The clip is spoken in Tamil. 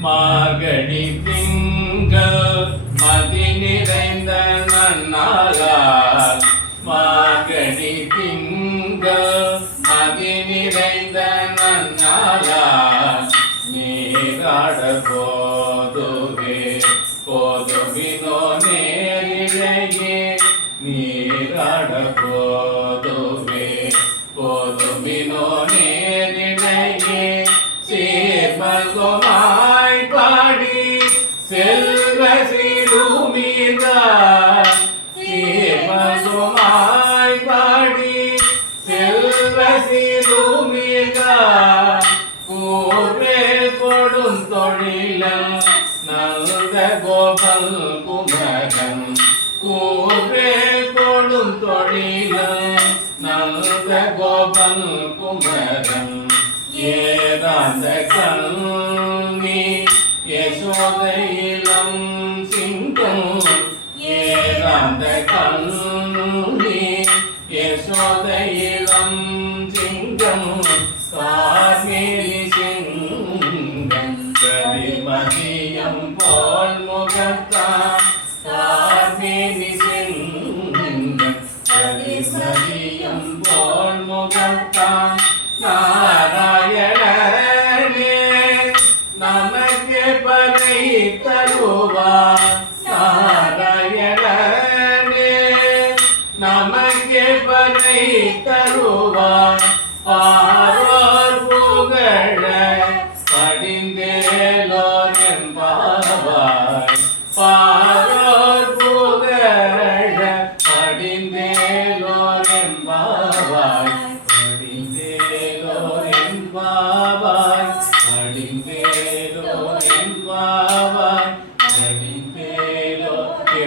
மார்கழி திங்கள் மதி நிறைந்த நன்னாளார் மார்கழி திங்கள் மதி நிறைந்த நன்னாளார் நீராட போதுவே போதுவினோ நேரிழையே நீராட போ போதுவினோ நேரிழையே சீர்மல்கொமாய் பாடி செல்வ சிறுமீதார் சீர்மல்கொமாய் பாடி செல்வ சிறுமீதார் கூர்வே கொடும் தொழிலம் நல்ல கோபல் குமரன். கூர்வே கொடும் தொழிலம் നന്ദഗോപൻ കുമരൻ ഏതാണ്ട കണ്ണി യശോദയിലം സിംഹം ഏതാണ്ട കണ്ണി യശോദയിലം സിംഹം കാശ്മീരി സിംഹം കരിമതി முகத்தான் நாராயணனே. நமக்கு பனை தருவார் நாராயணனே. நமக்கு பனை தருவார் பாரோர் புகழ படிந்தேலோர் என்பாவாய் படிந்தேலோர் என்பாவாய் படிந்தேலோர்